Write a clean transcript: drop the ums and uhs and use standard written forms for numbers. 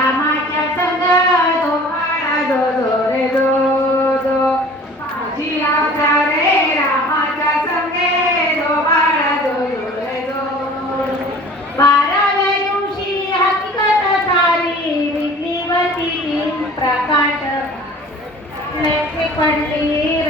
रामाच्या संग दो बाळा दो दो रे दो दो माझी लावता रे रामाच्या संगे दो बाळा दो दो रे दो 12व्या दिवशी हकीकत सारी विधीवती प्रकाश लेखे पडली